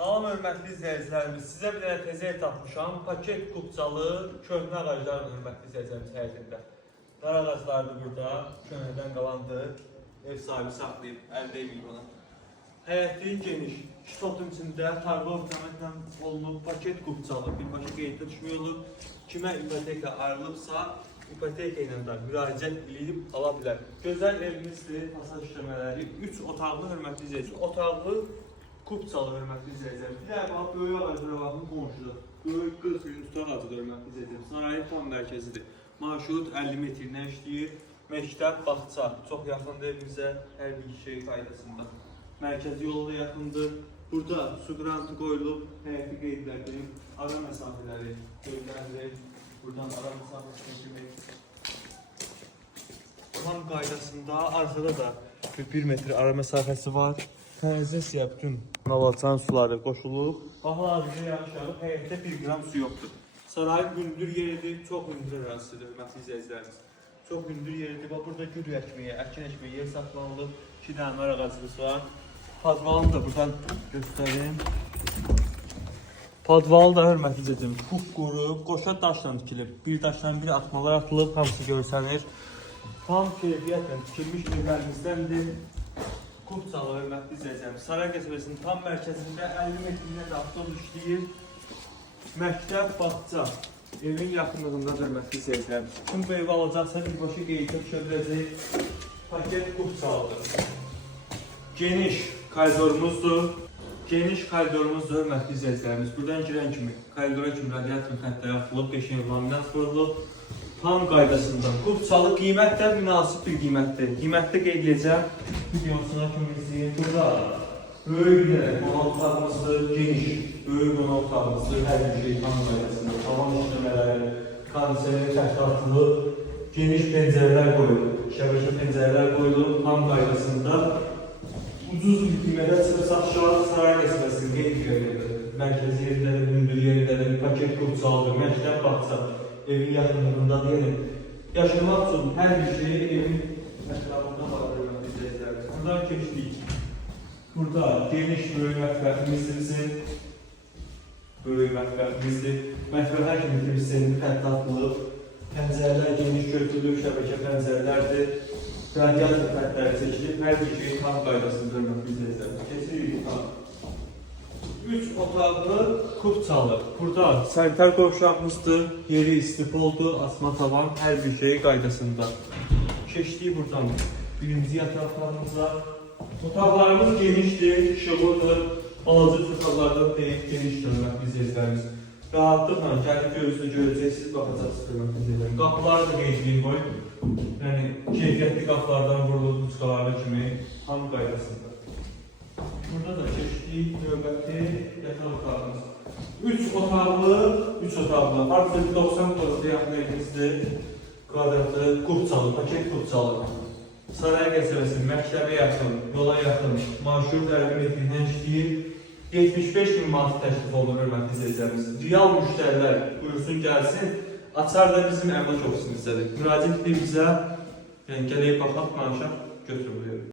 Salam hörmətli izləyicilərimiz, sizə bir dənə təzə tapmışam. Paket kupçalı köhnə ağaclar hörmətli izləyicilərimiz həyətində. Dar ağaclardır burada, köhnədən qalandır. Ev sahibi saxlayıb, əldə edib ona. Həyəti geniş, ştotun içində tarla ortamıyla olunub, paket kupçalı, birbaşa qeyddə düşmək olur. Kimə ipoteka ayrılıbsa, ipoteka ilə də müraciət edib ala bilər. Gözəl evimizdir, pasaj işləmələri, 3 otaqlı hörmətli izləyicilərimiz. Otaqlı kupçalı hörmətli izləyicilərimiz. Bir dənə bax, böyük ağaclara baxın, qonşuda. Böyük 40 gün tutaq ağacıdır hörmətli izləyicilərimiz. Sarayın tam mərkəzidir. Marşrut 50 metrindən işləyir. Məktəb, bağça çox yaxındır evimizə, hər bir şey qaydasında. Mərkəzi yolu da yaxındır. Burada su qrantı qoyulub, həyəti qeydlərdir, ara məsafələri gözlənilir. Buradan ara məsafəsini demək. Tam qaydasında, arxada da 1 metr ara məsafəsi var. Kanalizasiya bütün Navaçan suları qoşulub. Bax, hazırda yağış yağıb, həyətdə 1 qram su yoxdur. Sarayın hündür yeridir, çox hündür ərazisidir, hörmətli izləyicilərimiz. Çox hündür yeridir. Bax, burada gül əkməyə, əkin əkməyə yer saxlanılıb. 2 dənə nar ağacımız var. Padvalını da buradan göstərim. Padvalı da hörmətli izləyicilərimiz, pux qurub, qoşa daşla tikilib. Bir daşla bir atmalar atılıb, hamısı görsənir. Tam keyfiyyətlə tikilmiş evlərimizdəndir. Kupçalı hörmətli izləyicilərimiz, Saray qəsəbəsinin tam mərkəzində 50 metrində də avtobus işləyir. Məktəb, bağça, evin yaxınlığında hörmətli izləyicilərimiz. Tüm bu evi alacaqsa birbaşa qeyddə düşə biləcək paket kupçalıdır. Geniş koridorumuzdur. Geniş koridorumuzdur hörmətli izləyicilərimiz. Buradan girən kimi, koridora kimi radiator xəttləri atılıb, 5 ev laminat vurulub. Tam qaydasında. Kupçalı qiymət də münasib bir qiymətdir. Qiymətdə qeyd edəcəm. Videosuna köməkləyin. Burada böyük bir qonaq otağımızdır, geniş, böyük qonaq otağımızdır. Hər bir şey tam qaydasında. Tavan işləmələri, kondisiyoneri təxtə atılıb, geniş pəncərələr qoyulub, şəbəkə pəncərələr qoyulub, tam qaydasında. Ucuz bir qiymətə çıxırsa aşağı Saray qəsəbəsinin qeyd yerləridir. Mərkəzi yerləri, hündür yerləri, paket kupçalıdır, məktəb, bağça. Evin yaxınlığında deyilin. Yaşamaq üçün hər bir şey evin ətrafında vardır. Buradan keçdik. Burada geniş böyük mətbəximizdir. Böyük mətbəximizdir. Mətbəxə kimi temizlənib, xətt atılıb. Pəncərələr geniş götürülüb, şəbəkə pəncərələrdir. Radiator xəttləri seçilib, hər bir şey tam qaydasındır. Keçirik tam. 3 otaqlı kupçalı. Burada sanitar qovşağımızdır, yeri istifoldur, asma tavan, hər bir şey qaydasında. Keçdik buradan birinci yataqlarımıza. Otaqlarımız genişdir, şığırdır, balaca otaqlardan deyib genişdir izləyicilərimiz. Rahatlıqla gəlib gözünü görəcəksiniz, baxacaqsınız izləyicilərimiz. Qapılar da qeydliyin qoy. Yəni keyfiyyətli qapılardan vurulub uçqaları kimi tam qaydasında. Burada da keçdik növbəti yataq otağımız. 3 otaqlı, artıq 90 kvadratı yaxın evimizdir. Kvadratı, kupçalı, paket kupçalı. Saray qəsəbəsinin məktəbə yaxın, yola yaxın, marşrut 50 metrindən işləyir. 75 min manat təklif olunur hörmətli izləyicilərimiz. Real müştərilər buyursun gəlsin, açar da bizim əmlak ofisimizdədir. Müraciət edib bizə, gələk baxaq, danışaq, götürülür.